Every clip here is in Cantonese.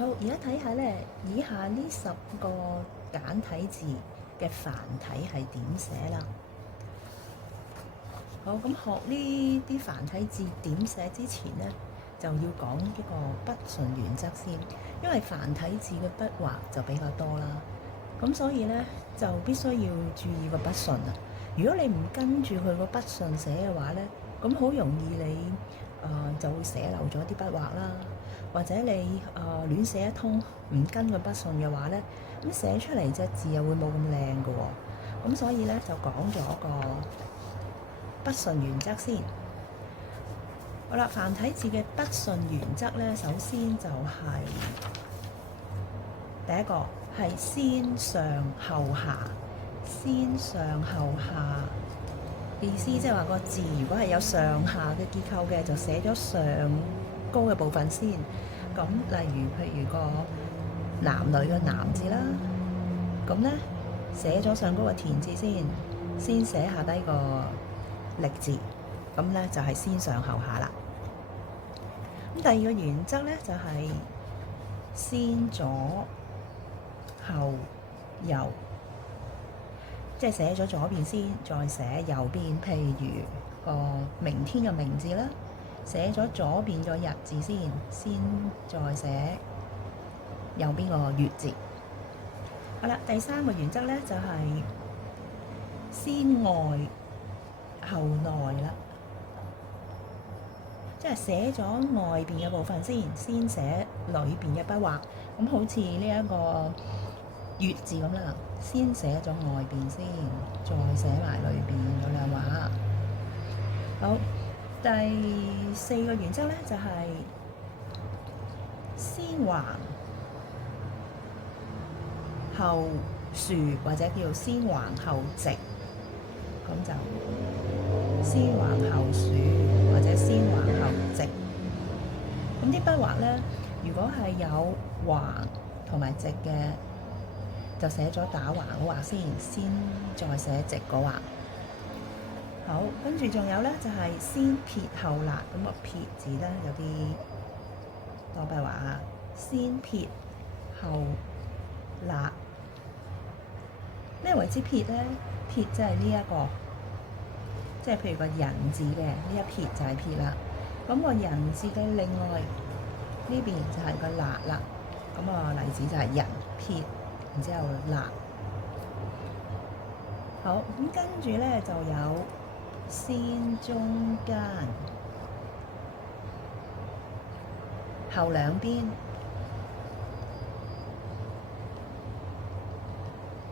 好，而家睇下咧，以下呢10個簡體字嘅繁體係點寫啦。好，咁學呢啲繁體字點寫之前咧，就要講一個筆順原則先，因為繁體字嘅筆畫就比較多啦，咁所以咧就必須要注意個筆順啊。如果你唔跟住佢個筆順寫嘅話咧，咁好容易你就會寫漏咗啲筆畫啦，或者你亂寫一通唔跟個筆順嘅話咧，咁寫出嚟隻字又會冇咁靚嘅喎。咁所以咧就講咗個筆順原則先。好啦，繁體字嘅筆順原則咧，首先就係第一個係先上後下，先上後下意思即係話個字如果係有上下嘅結構嘅，就寫咗上高嘅部分先。咁例如譬如個男女嘅男字啦，咁咧寫咗上高嘅田字先寫下低個力字，咁咧就係先上後下啦。咁第二個原則咧就係先左後右，即係寫咗左邊先，再寫右邊。譬如個明天嘅明字啦，寫咗左邊個日字先再寫右邊個月字。好啦，第三個原則咧就係先外後內啦，即係寫咗外邊嘅部分先寫裏邊嘅筆畫。咁好似呢一個月字咁啦，先寫咗外邊先，再寫埋裏邊嗰兩畫。好，第4個原則咧就係先橫後豎，或者叫先橫後直，咁就先橫後豎或者先橫後直。咁啲筆畫咧，如果係有橫同埋直嘅，就寫咗打橫嗰畫先再寫直嗰畫。好，跟住仲有咧就係先撇後捺，咁個撇字咧有啲多筆畫啊，先撇後捺。咩為之撇咧？撇即係呢一個，即係譬如個人字嘅呢一撇就係撇啦。咁個人字嘅另外呢邊就係個捺啦。咁個例子就係人撇，然之後捺。好，咁跟住咧就有先中間後兩邊。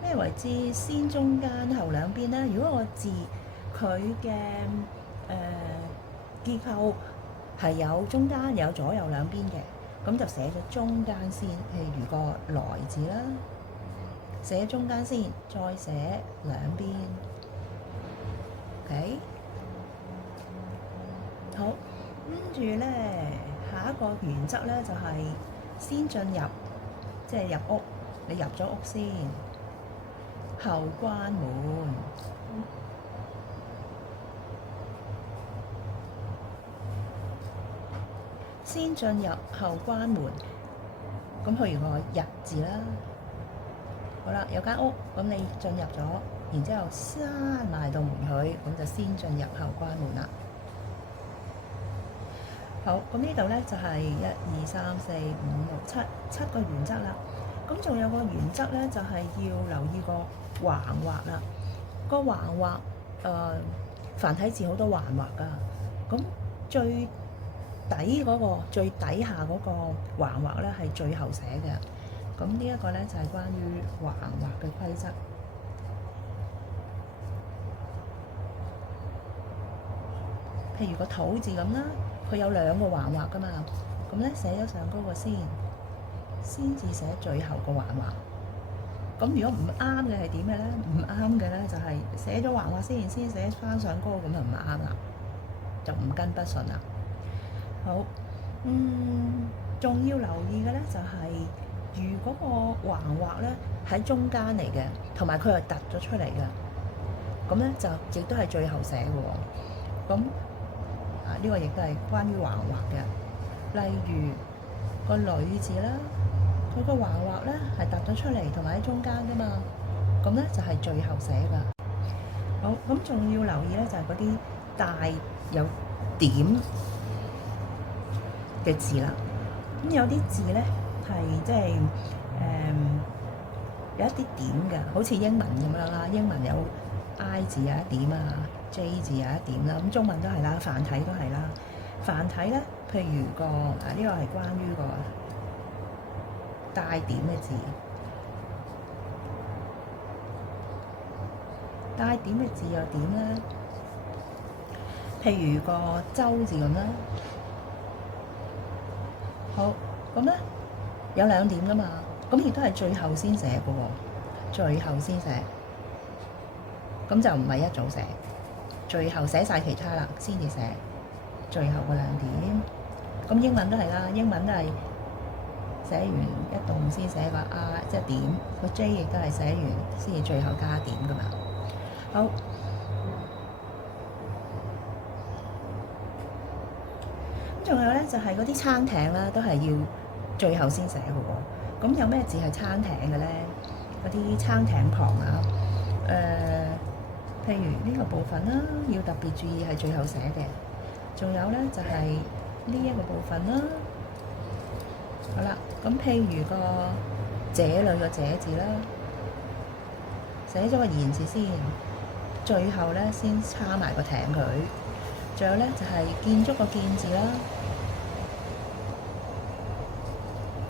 咩為之先中間後兩邊咧？如果個字佢嘅結構係有中間有左右兩邊嘅，咁就寫咗中間先。譬如個來字啦，寫中間先，再寫兩邊。OK， 好，跟住咧下一個原則咧就係先進入，即係入屋，你入咗屋先，後關門。先進入後關門，咁譬如個日字啦。好啦，有間屋，咁你進入咗，然之後閂埋道門佢，咁就先進入後關門啦。好，咁呢度咧就係1、2、3、4、5、6、7個原則啦。咁仲有個原則咧，就係要留意個橫畫啦。個橫畫繁體字好多橫畫㗎，咁最最底下嗰個橫畫咧係最後寫嘅。咁呢一個咧就係關於橫畫嘅規則。譬如個土字咁啦，佢有2個橫畫㗎嘛，咁咧寫咗上高個先至寫最後個橫畫。咁如果唔啱嘅係點嘅咧？唔啱嘅咧就係寫咗橫畫先寫翻上高，咁就唔啱啦，就唔跟筆順啦。好，仲要留意嘅咧就係，如果個橫畫咧喺中間嚟嘅，同埋佢係突咗出嚟嘅，咁咧就亦都係最後寫嘅喎。咁呢個亦都係關於橫畫嘅。例如個女字啦，佢個橫畫咧係突咗出嚟，同埋喺中間噶嘛，咁咧就係最後寫噶。好，咁仲要留意咧，就係嗰啲帶有點嘅字啦。咁有啲字咧係即係有一啲點嘅，好似英文咁樣啦。英文有 I 字有一點啊，J 字有一點啦。咁中文都係啦，繁體都係啦。繁體咧，譬如呢個係關於個帶點嘅字，帶點嘅字又點咧？譬如個周字咁啦。好，咁咧有兩點噶嘛，咁亦都係最後先寫嘅喎，最後先寫，咁就唔係一早寫，最後寫晒其他啦，先至寫最後嗰兩點。咁英文都係啦，英文都係寫完一棟先寫個 R， 即係點，個 J 亦都係寫完先至最後加點噶嘛。好，咁仲有咧就係嗰啲撐艇啦，都係要最後先寫嘅喎。咁有咩字係撐艇嘅咧？嗰啲撐艇旁啊，譬如呢個部分啦，要特別注意係最後寫嘅。仲有咧就係呢一個部分啦。好啦，咁譬如個這裏個這字啦，寫咗個言字先，最後咧先叉埋個艇佢。仲有咧就係建築個建字啦，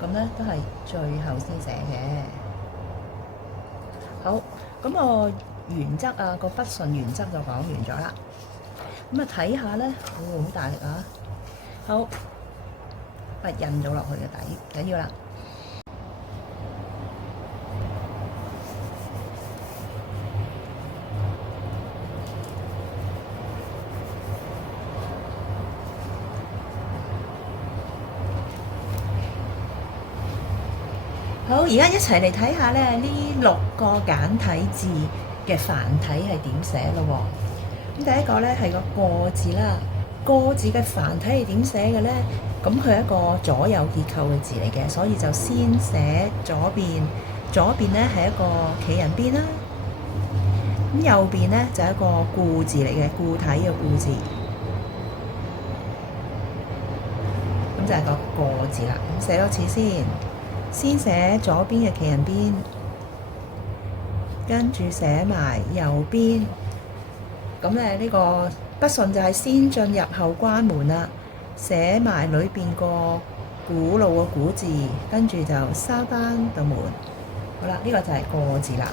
咁咧都係最後先寫嘅。好，咁個原則啊，個筆順原則就講完咗啦。咁啊睇下咧，好大力啊！好，筆印咗落去嘅底，緊要啦。好，而家一齊嚟睇下咧，呢6個簡體字嘅繁體係點寫咯喎。咁第一個咧係個個字啦，個字嘅繁體係點寫嘅咧？咁佢係一個左右結構嘅字嚟嘅，所以就先寫左邊，左邊咧係一個企人邊啦。咁右邊咧就係一個固字嚟嘅，固體嘅固字。咁就係個個字啦。咁寫多次先。先寫左邊嘅企人邊，跟住寫埋右邊。咁咧呢個筆順就係先進入後關門啦，寫埋裏邊個古老嘅古字，跟住就閂翻道門。好啦，呢個就係個字啦。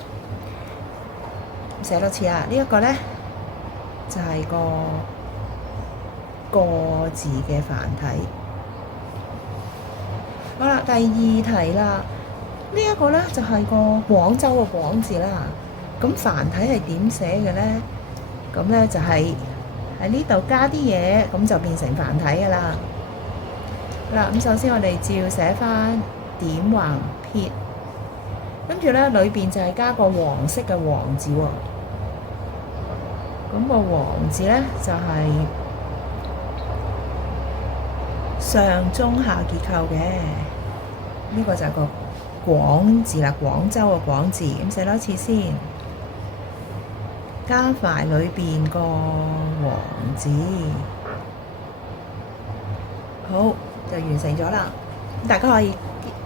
寫多次啊！呢一個咧就係個字嘅繁體。好啦，第二題啦，呢一個咧就係個廣州嘅廣字啦。咁繁體係點寫嘅咧？咁咧就係喺呢度加啲嘢，咁就變成繁體㗎啦。好啦，咁首先我哋照寫翻點橫撇，跟住咧裏邊就係加個黃色嘅黃字喎。咁個黃字咧就係上中下結構嘅，呢個就係個廣字啦，廣州嘅廣字。咁寫多次先，加埋裏邊個黃字，好，就完成咗啦。大家可以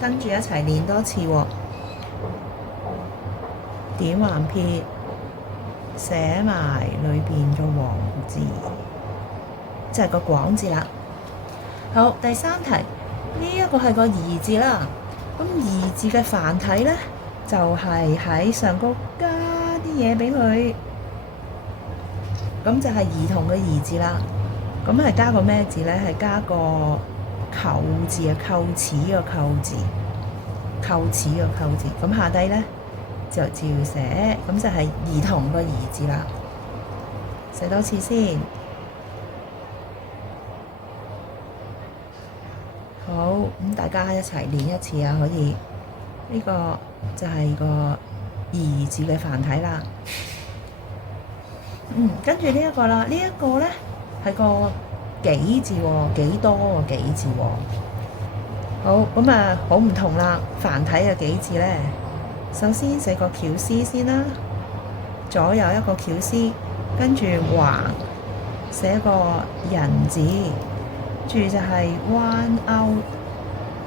跟住一齊練多次喎。點橫撇，寫埋裏邊個黃字，就係個廣字啦。好，第三題，呢一個係個兒字啦。咁兒字嘅繁體咧，就係喺上高加啲嘢俾佢，咁就係兒童嘅兒字啦。咁係加個咩字咧？係加個扣字啊，扣齒個扣字，扣齒個扣字。咁下低咧就照寫，咁就係兒童個兒字啦。寫多次先。好，咁大家一齊練一次啊！可以，呢個就係個兒字嘅繁體啦。跟住呢一個啦，呢一個咧係個幾字喎，幾多個幾字喎。好，咁啊，好唔同啦。繁體嘅幾字呢？首先寫個絞絲先啦，左右一個絞絲，跟住橫寫個人字，住就係彎勾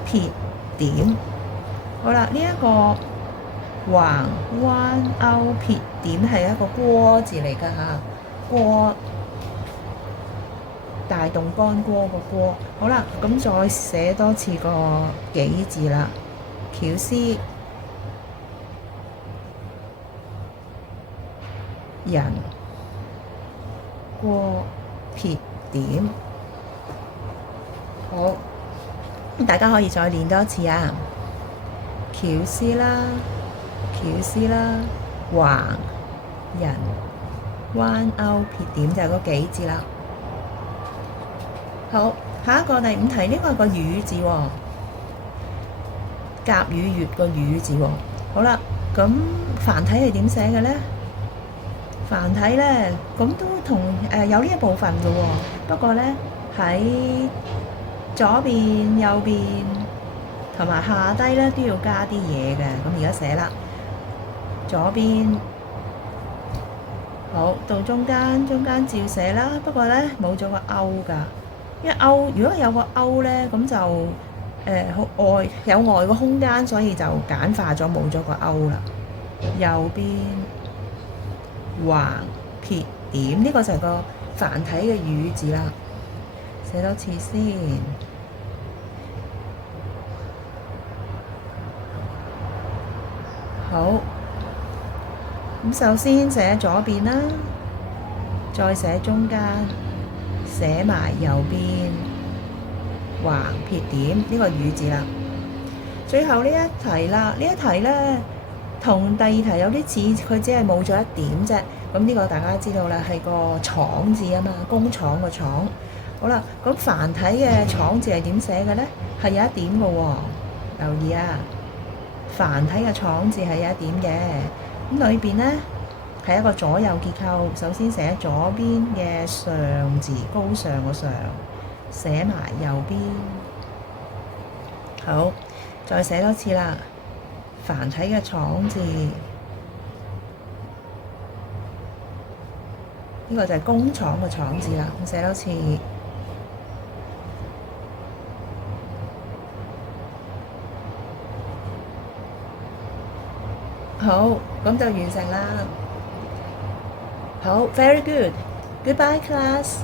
撇點。好啦，呢一個橫彎勾撇點係一個戈字嚟㗎嚇，戈大動干戈個戈。好啦，咁再寫多次個幾字啦，絞絲人戈撇點。好，大家可以再練多次啊！絞絲啦，絞絲啦，橫人彎勾撇點就係嗰幾字啦。好，下一個第五題，呢個係個雨字喎，甲雨月個雨字喎。好啦，咁繁體係點寫嘅呢？繁體呢，咁都同有呢一部分嘅喎，不過呢，喺左邊、右邊同埋下低呢都要加啲嘢嘅。咁而家寫啦，左邊好到中間，中間照寫啦。不過呢，冇咗個勾㗎，因為勾如果有個勾呢，咁就有外個空間，所以就簡化咗，冇咗個勾啦。右邊橫撇點，呢個就係個繁體嘅雨字啦。寫多次先。好，咁首先寫左邊啦，再寫中間，寫埋右邊橫撇點，呢個雨字啦。最後呢一題啦，呢一題呢，同第二題有啲似，佢只係冇咗一點啫。咁呢個大家知道啦，係個廠字啊嘛，工廠個廠。好啦，咁繁體嘅廠字係點寫嘅呢？係有一點嘅喎，留意啊！繁體嘅廠字係有一點嘅，咁裏邊呢，係一個左右結構。首先寫左邊嘅上字，高尚個上，寫埋右邊。好，再寫多次啦。繁體嘅廠字，呢個就係工廠嘅廠字啦。咁寫多次。好，咁就完成啦。好，very good。Goodbye class。